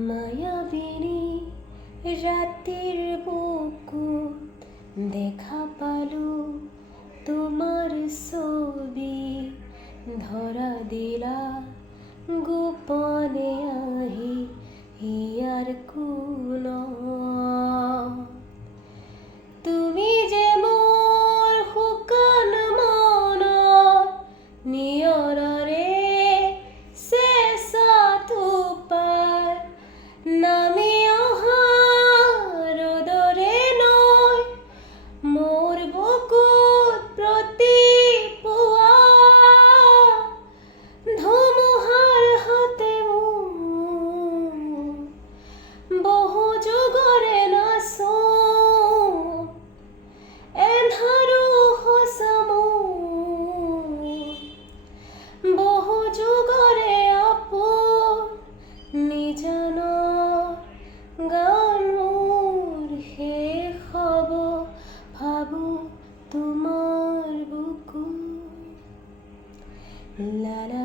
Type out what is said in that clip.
মায়াবিনী রাতের বুকু দেখা পালো তোমার ছবি ধরা দিলা গোপনে আহি হিয়ার কোন তুমি যে মোৰ শুকান মনৰ নিয়ৰৰে চেঁচা থোপাৰ নামি অহা ৰ'দৰে নৈ মোৰ বুকুত প্ৰতিপুৱা ধুমুহাৰ হাতে মোৰ বহু যুগৰে নাচো এন্ধাৰো সঁচা মোৰ বহু যুগৰে আপোন নিজানৰ গান মোৰ শেষ হ'ব ভাবোঁ তোমাৰ বুকুত লা লা